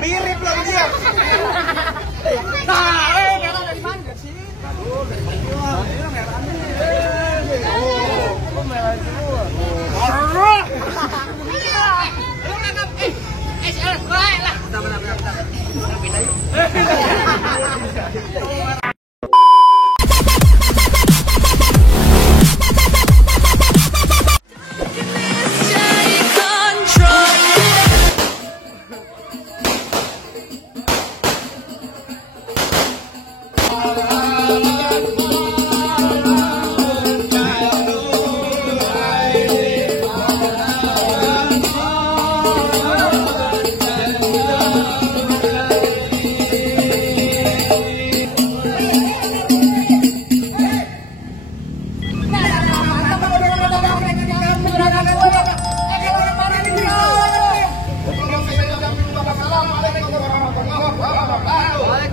Mirip lah dia. Nah, merah dari mana sih? Aduh, dari mana? Ini merah. Oh, merah semua. Marah. Lu nangkap SL baik lah. Bentar. Pindah yuk.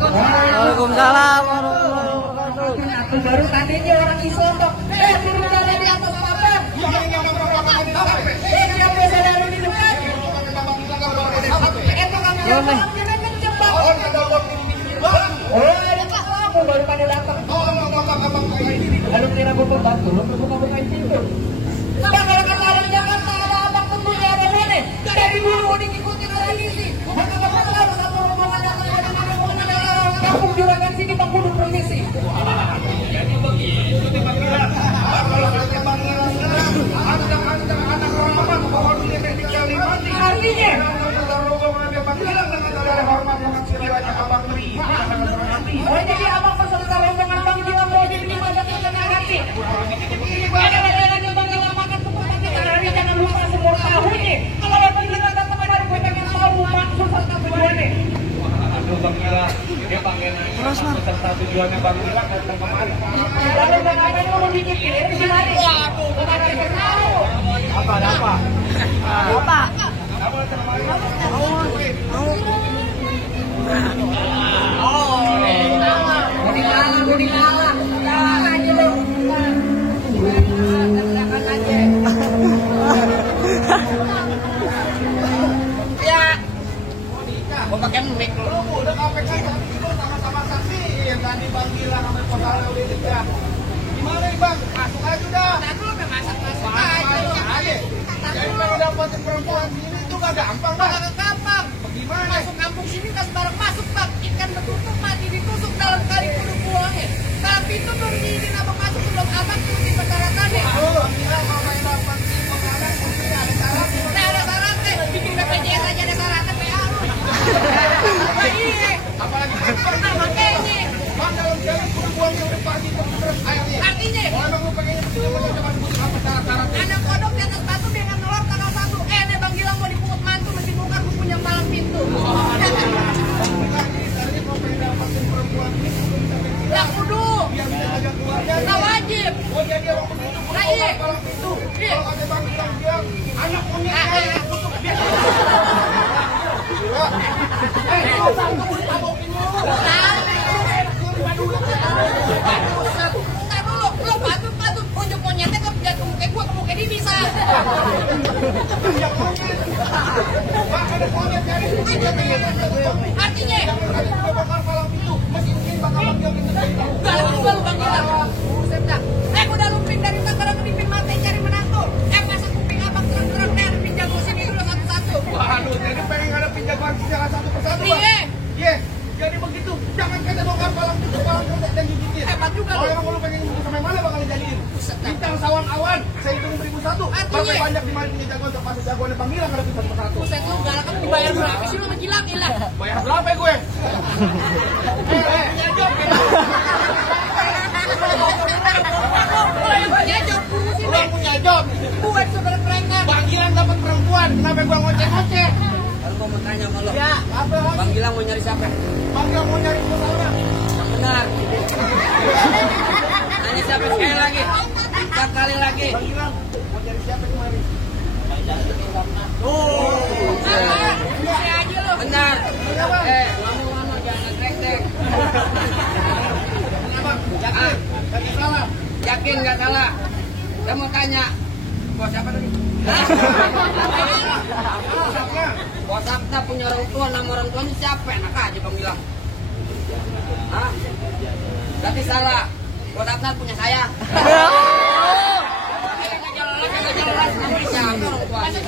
Waalaikumsalam warahmatullahi wabarakatuh. Baru tadinya orang Isondok. Turun dari atas apa? Yang biasa lalu di depan. Aku baru pada datang. Lalu kira aku pembantu, lu buka-bukain pintu. Kalau kata orang Jakarta ada abang tunggu ya ada mana? Dari dulu diikuti tradisi. Kampung juragan sini Bengkulu Provinsi. Jadi begitu di panggilan. Kalau ada panggilan, anak orang pohon ini tinggal di mati. Artinya, ada panggilan dengan ada hormat mengaksirkannya abang Tri. oh jadi abang peserta rombongan Bang Gilang mau jadi lima kena ganti. Ada Bang Gilang makan semua kita hari jangan lupa semua tahunya. Kalau Bang Gilang datang kemarin gue pengen tahu maksud serta tujuannya. Aduh Bang Gilang, dia panggil peserta tujuannya Bang Gilang datang kemana? Lalu Bang Gilang mau bikin ini di mana? Waduh, Bang Gilang tahu. Apa ada apa? Apa? Mau dilalah. Jangan aja lo. Jangan aja. Ya. Gua pakai mic lu. Udah KPK sama-sama saksiin tadi Bang Gilang sama Kosalnya udah ditegak. Gimana nih Bang? Masuk aja udah. Aku lo masuk aja. Jadi kalau dapetin perempuan sini tuh gak gampang Bang. Gak gampang. Gimana? Masuk kampung sini kan bareng masuk Bang. Ikan betutuk mati ditusuk dalam kali kudu buangnya. Tapi itu belum diizin abang masuk sebelum abang ikutin persyaratannya. Bang Gilang mau main apa sih? Makanan mungkin ada syaratnya. Nah ada syaratnya. Bikin BPJS aja ada syaratnya PA lu. Iya. Apalagi Pernah makanya. Bang dalam jalan kudu buangnya udah pagi terus airnya. Artinya. Oh emang lu pengennya begitu coba sebutin apa syarat-syaratnya? Anak kodok di atas batu dengan nelor tanggal 1. Nih Bang Gilang mau dipungut mantu mesti bukan gue punya palang pintu. Tadi mau pengen dapetin perempuan ini Lah kudu. biar bisa jaga keluarga. Nggak wajib. Oh jadi orang begitu Nah iya. kalau itu Iya. kalau ada Bang Gilang bilang anak monyet tutup dia. Ntar dulu, lo patut unjuk monyetnya ke jantung muka gue ke muka dia bisa. Artinya, baru Bang Gilang. Buset dah. Gue udah lumping dari Tangerang ke Pipin Mate cari menantu. Masa kuping abang terang-terang nih ada pinjam sini dulu satu-satu. Waduh, jadi pengen ngadepin jagoan jalan satu persatu. Iya. Iya, jadi begitu. Jangan kata bongkar palang pintu palang kertas dan gigitin. Hebat juga Kalau lo. emang lu pengen ngomong sampai mana bakal jadiin? Buset dah. Bintang sawan awan, saya hitung 1001. Artinya? Berapa banyak di mana punya jagoan terpasang jagoannya Bang Gilang ngadepin satu persatu. Buset lu galak kan dibayar berapa sih lu sama Gilang lah. Bayar berapa ya gue? Punya job ya. Lo yang punya job dulu sih, Lu yang punya job. gue saudara kerengan. Bang Gilang dapat perempuan, kenapa gua ngoceh-ngoceh? Baru gua mau tanya sama lo. Ya. Apa lagi? Bang Gilang mau nyari siapa? Bang Gilang mau nyari orang. Yang benar. Nanya siapa sekali lagi? 4 kali lagi. Bang Gilang mau nyari siapa kemarin? salah. Yakin nggak salah? Saya mau tanya. Bos siapa tadi? Bos Sabta punya orang tua, nama orang tuanya siapa? Enak aja Bang bilang. Hah? Berarti salah. Bos Sabta punya saya. Nggak jelas. Namanya siapa orang tuanya?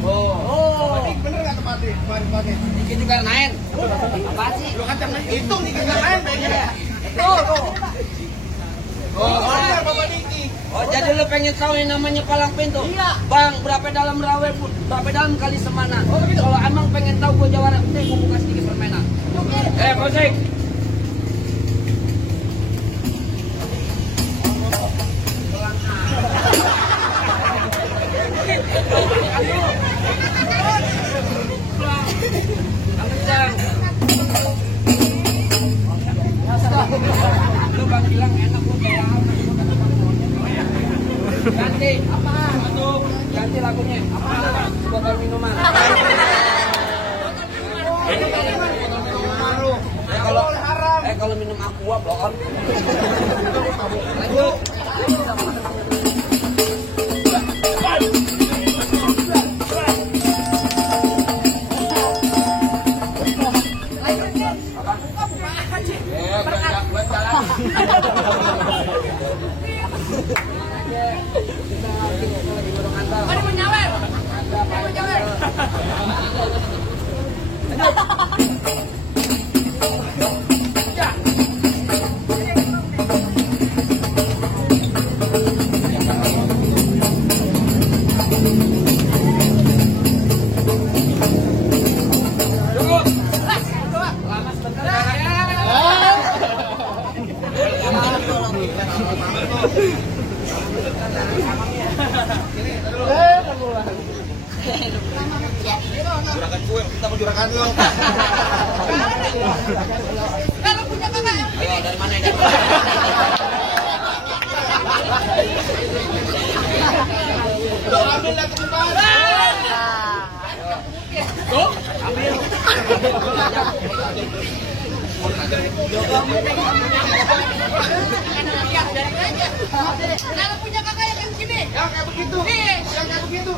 Berarti bener nggak tempatnya? Dikit juga naik. Apaan sih? Lu kacang itu nih kagak main kayaknya. Bener Bapak Diki. Oh, jadi lu pengen tahu yang namanya palang pintu? Iya. Bang, berapa dalam rawe pun, berapa dalam kali semana? Oh, begitu. Kalau emang pengen tahu gua jawara, udah gua buka sedikit permainan. Oke. Musik. Lu Bang bilang enak gua bawa ganti apa? Aduh, ganti lagunya. Apa? Botol minuman. Kalau minum aqua blon. Lanjut. Juragan gue, kita mau juragan lo. Kalau punya kakak. Ayo, dari mana ini? Udah ambil lagi di mana? Tuh, Ambil. kalau punya kakak yang kayak begini. Yang kayak begitu. Yang kayak begitu.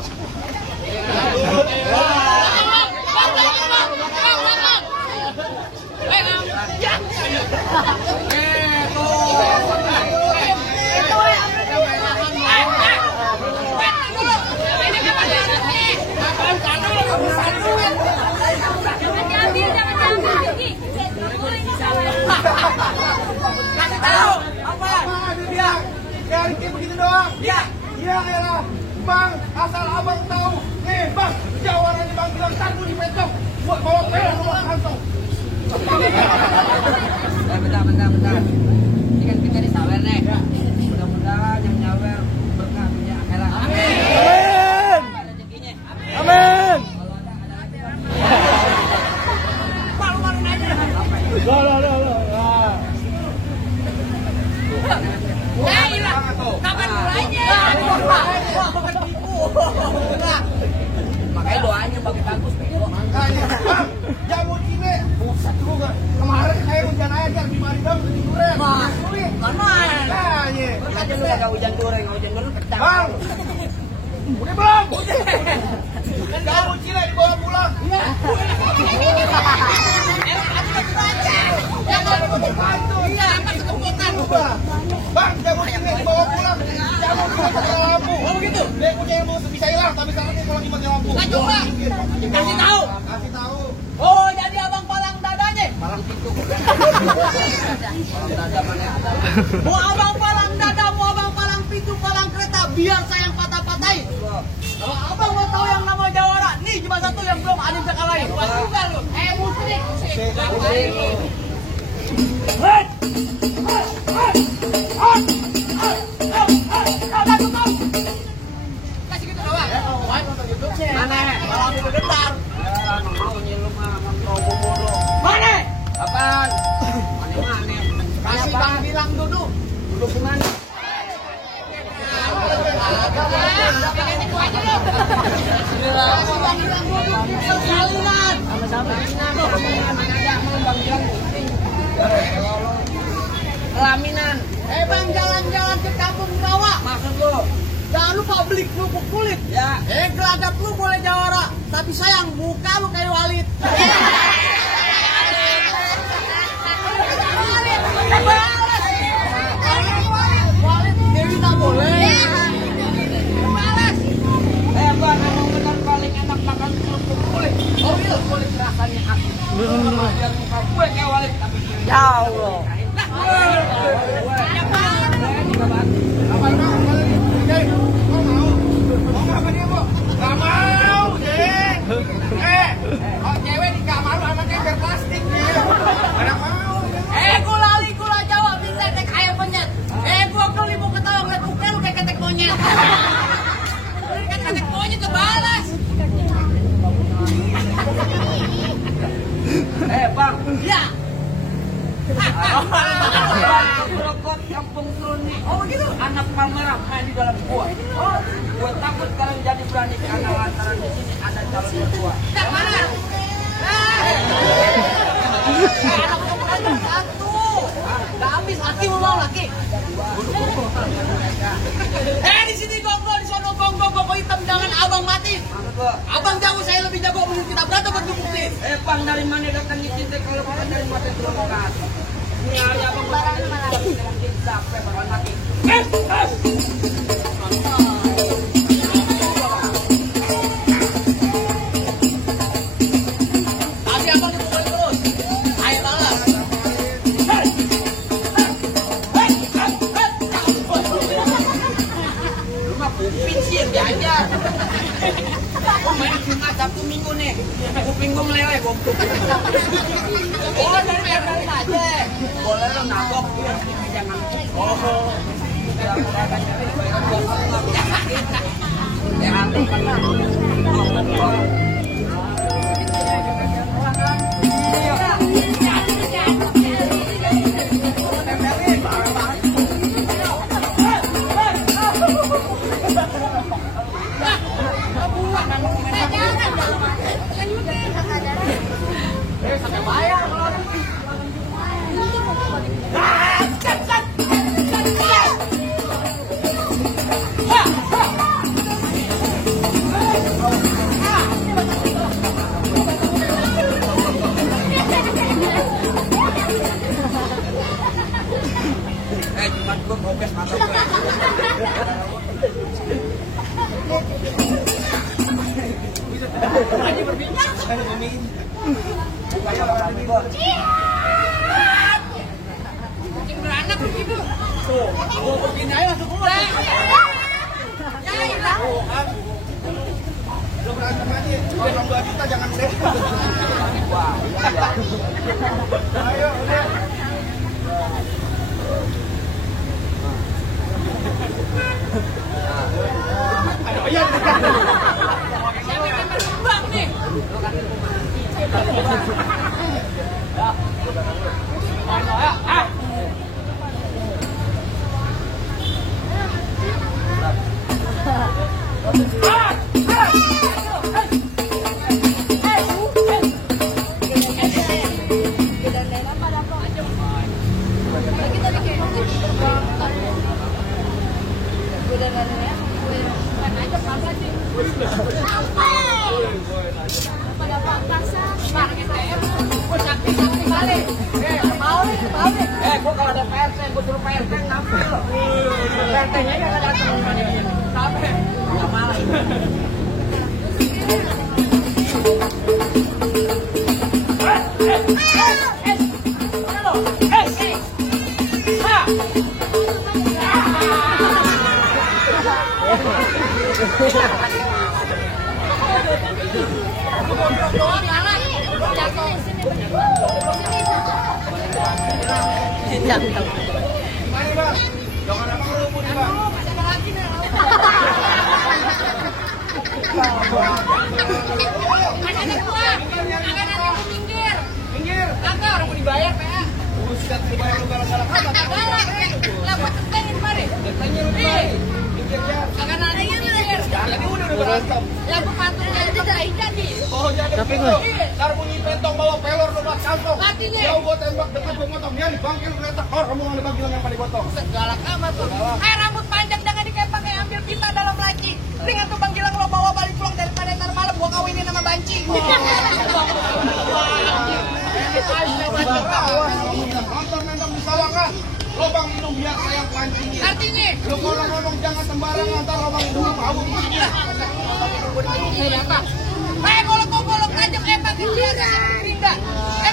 Kasih tahu apa? Dia kayak begitu doang. Iya. Iya elah. Bang, asal abang tahu. Nih bang, jawarannya bang bilang tandu di pecok. Buat bawa pelan pulang kantong. Bentar. Ini kan kita disawer nih. Mudah-mudahan yang nyawer berkah punya akhirat. Amin. Rezekinya. Amin. Kalau ada lagi Bang. Malu-maluin aja. Ya ilah. Kapan mulainya? Makanya doanya bagus bagus bego. Makanya, bang, jamu cine. Buset juga. Kemarin saya hujan aja 5 jam ketiduran. Kan main. Makanya. Aja lu kagak hujan dureng, hujan dureng pecah. Bang, udah belum? Jamu cine dibawa pulang. Iya. Bang, jamu cine dibawa pulang. Jamu cine pakai lampu. Oh begitu. Dia punya ilmu bisa hilang, tapi sekarang dia kalau lagi pakai lampu. Nggak coba. Kasih tahu. Kasih tahu. Oh jadi abang palang dadanya. Palang pintu. Palang dada mana ada. Mau abang palang dada, mau abang palang pintu, palang kereta, biar saya yang patah-patahin. Kalau abang mau tahu yang nama jawara, nih cuma satu yang belum ada yang bisa kalahin. Bukan juga lu. Musrik. Kasih gitu doang. Mana? Malam itu getar. Ya, mau nyilu mah ngontrol bobo. Mana? Apaan? Mana? Kasih bang bilang duduk. Duduk di mana? Pengen itu aja lu. Kasih bang bilang duduk. Sekalian. Sama-sama. Mana ada mau Bang bilang. pelaminan. Bang, jalan-jalan ke kampung rawa. Maksud lu? Jangan lupa beli kerupuk kulit. Ya. Gelagat lu boleh jawara, tapi sayang muka lu kayak Walid. Walid, Dewi tak boleh. Bang, emang benar paling enak makan kerupuk kulit. Oh iya, kulit rasanya asli. Biar muka gue kayak Walid, tapi Ya Allah. Cewek di kamar lu anaknya berplastik nih. Anak mau. Gula Jawa bisa tek ayam penyet. Gua kali mau ketawa ngeliat muka lu kayak ketek monyet. Kan ketek monyet kebalas. Bang. Ya. Brokot kampung Seruni. Oh begitu. Anak Palmerah main di dalam gua. Gua takut kalian jadi berani karena lantaran di sini ada calon mertua. Yang mana? Anak satu. Gak habis laki mau laki. Di sini gonggong, di sono gonggong, gonggong hitam jangan abang mati. Abang jago, saya lebih jago, belum kita berantem buat bukti. Bang, dari mana datang di sini kalau bukan dari mata provokasi? Ini hari abang berani dengan tim sampai bakal mati. Tadi abang dipukulin terus. Ayo balas. Lu mah kuping sih yang diajar. Gua main Jumat Sabtu Minggu nih. Kuping gua meleleh goblok. Oh dari aja. Boleh lo nabok dia jangan. Oh. Jumat gua bokes mata gue. Lagi berbincang. Kucing beranak begitu. Tuh, gua begini aja masuk rumah. Ya ilah. Lu berantem aja. Udah 2 juta jangan deh. Wah, Ayo udah. Ayo iya. Siapa yang berkembang nih? gua kalau ada PRT, gua suruh PRT nampil. PRT-nya nggak datang. Sampai nggak malah. Gimana bang? Jangan apa ngerubut bang. Minggir. Kakak orang mau dibayar PA. Buset, dibayar lu galak-galak apa? Galak. Lah buat tentengin mari. Tanya lu bang. Minggir ya. Kakak nanya minggir. Jadi udah berantem. Lah gua patung jadi Oh jadi begitu. Ntar bunyi pentong bawa pelor 12 kantong. Artinya? Jauh gua tembak dekat gua potong. Ya dibangkil kereta. Oh kamu nggak ada Bang Gilang yang paling potong. Galak amat tuh. Rambut panjang jangan dikepak kayak ambil pita dalam laci. Dengan tuh Bang Gilang lo bawa balik pulang daripada ntar malam gua kawinin sama banci. Motor nendang di sawah lobang hidung biar sayang pancing. Artinya? Lu kalau ngomong jangan sembarangan ntar lobang hidung bau. Golok tajam epak itu biasa enggak.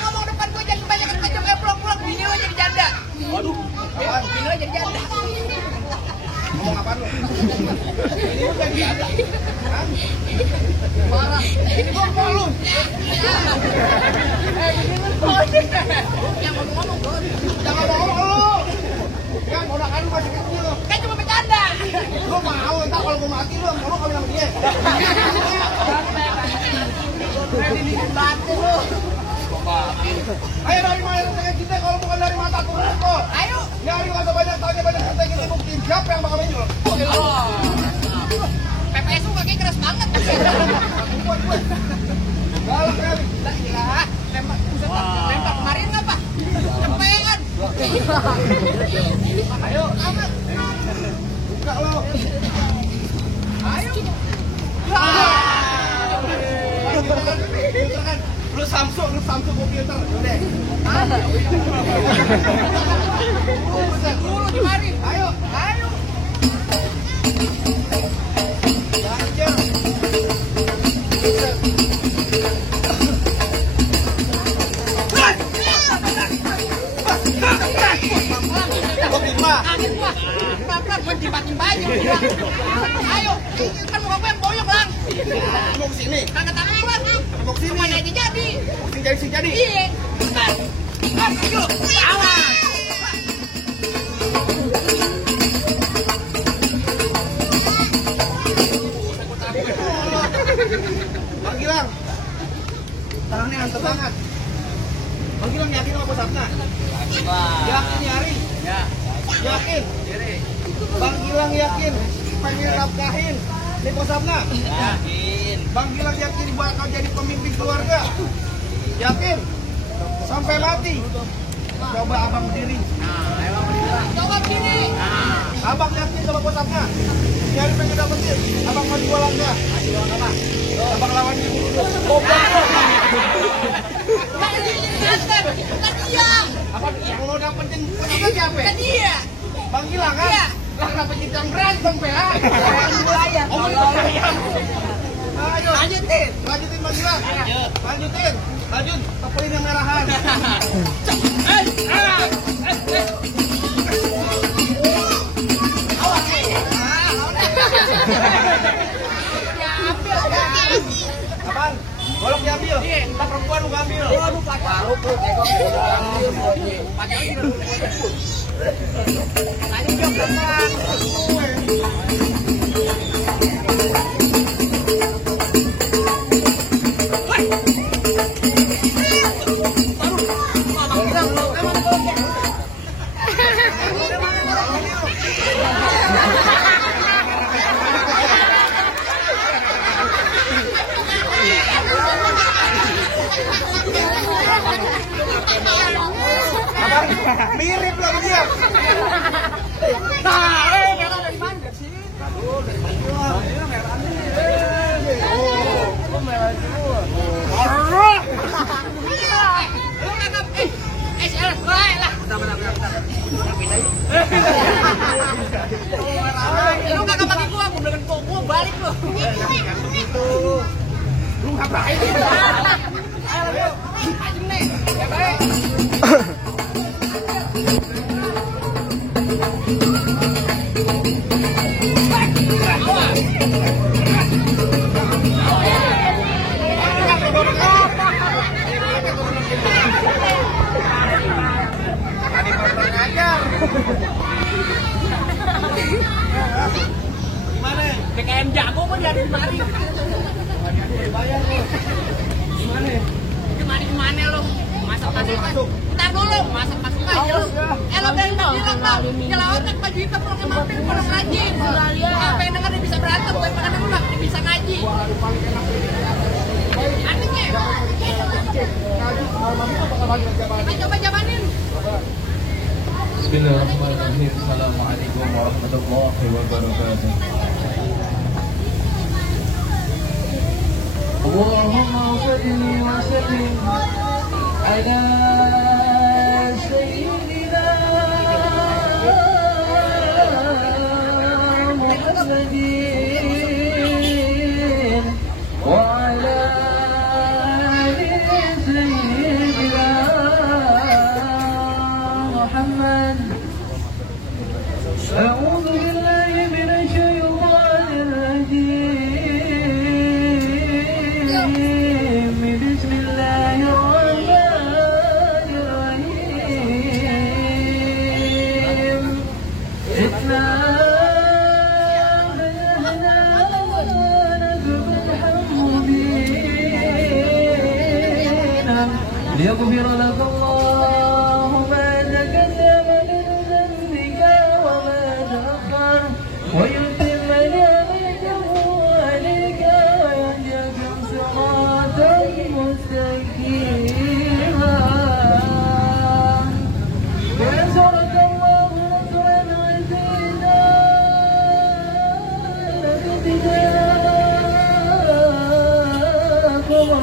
Ngomong depan gua jangan kebanyakan tajam pulang-pulang bini lo jadi janda. Waduh, Bini lo jadi janda. ngomong apaan lu? Ini udah ada. Parah. Ini gua lu. Yang ngomong-ngomong gua. Jangan ngomong lu. Yang ponakan lu masih kecil. Kan cuma bercanda. Lu mau ntar kalau gua mati lu mau kawin sama dia. Batu lu. Ayo dari mana kita kita kalau bukan dari mata turun kok. Ayo. Nyari nggak usah banyak tanya banyak kita ini buktiin siapa yang bakal menjual. PPSU kaki keras banget. Galak kali. Lah, lempar kemarin apa? Lempengan. Ayo. Buka lo. Ayo. Filter kan. Lu Samsung gua filter. Udah. Dulu di mari. Ayo. Ganjel. Angin gua. Pelan-pelan gua timba-timba aja. Ayo, kan muka gua yang boyok lang. Mau kesini. Angkat tangan gua. Mau kesini. Mana aja jadi. Sing jadi. Iya. Bentar. Ayo, awas. Bang Gilang. Tangannya hantar banget. Bang Gilang yakin sama posapna? Yakin nyari? Ya. Yakin? Bang Gilang yakin pengen nafkahin di posapna? Yakin. Bang Gilang yakin bakal jadi pemimpin keluarga? Yakin? Sampai mati? Coba abang berdiri. Coba begini. Abang yakin sama posapna? Nyari pengen dapetin? Abang mau jualan nggak? Abang lawan ibu dulu. Kan dia. Apa yang lo dapetin posapna siapa? Kan dia. Bang Gilang kan? Iya. Lah kenapa kita yang berantem, PH? Oh, ayo. Lanjutin Bang Gilang. Lanjut. Tepelin yang merahan. Apaan? Golok diambil. Kita perempuan lu ambil. Waduh, pacar lu tuh tengok pacar Tadi dia pelan. Mirip lah dia. Merah dari mana sih? Lu kagak SL lah. Lu kagak pakai gua dengan kok gua balik lu. Lu ngapain? Ayo, ajem nih. Baik. Tadi pernah ngajar. Gimana? BKM jago pun dari kemari. Bayar lu. Gimana? Kemana lo? Masuk. Bentar dulu, masuk aja lo. Lo dari bilang Pak, nyelawatan Pak Juwita pulang mampir pulang ngaji. Apa yang denger dia bisa berantem, gue pengen denger dia bisa ngaji. Bismillahirrahmanirrahim. Assalamualaikum warahmatullahi wabarakatuh. Allahumma salli wa sallim ala sayyidina Muhammadin wa ala ali sayyidina Muhammad. أعوذ بالله من الشيطان الرجيم. بسم الله الرحمن الرحيم. إنا فتحنا لك فتحا مبينا ليغفر لك الله ما تقدم من ذنبك وما تأخر ويتم نعمته عليك ويهديك صراطا مستقيما وينصرك الله نصرا عزيزا لقد جاءكم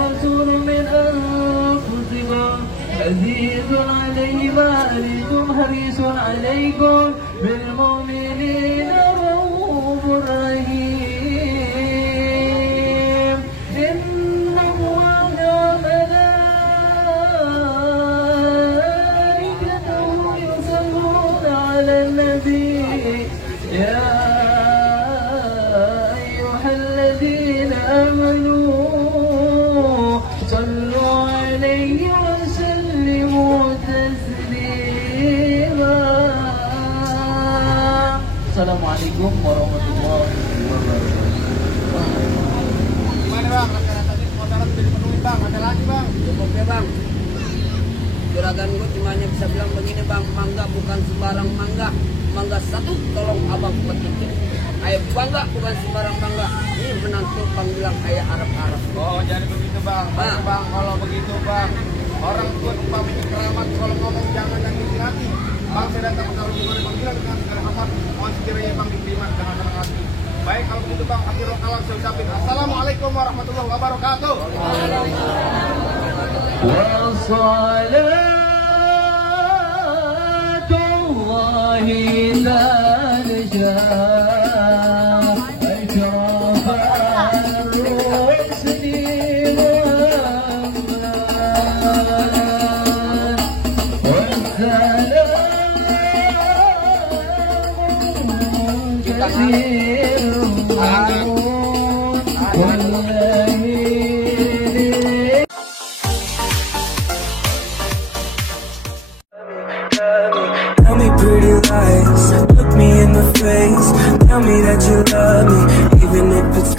رسول من أنفسكم عزيز عليه ما عنتم حريص عليكم بالمؤمنين رؤوف رحيم. إن الله وملائكته يصلون على النبي يا أيها الذين آمنوا صلوا عليه وسلموا تسليما. Assalamualaikum warahmatullahi wabarakatuh. Gimana bang? Rata-rata tadi motoran sudah dipenuhi bang. Ada lagi bang? Cukup ya bang. Juragan gue cuma hanya bisa bilang begini bang, mangga bukan sembarang mangga. Mangga satu tolong abang petikin. Ayah bangga bukan sembarang bangga. Ini menantu panggilan ayah Arab-Arab. Oh jadi begitu bang. Baik, bang kalau begitu bang. Orang tua umpamanya keramat kalau ngomong jangan yang isi hati. Bang saya datang kalau gimana panggilan dengan segala hormat. Mohon sekiranya bang diterima dengan senang hati. Baik kalau begitu bang, akhirul kalam saya ucapin assalamualaikum warahmatullahi wabarakatuh. وصلاة الله لا نجاة أشرف الرسل والأملاك والسلام كثير Tell me pretty lies, look me in the face. Tell me that you love me, even if it's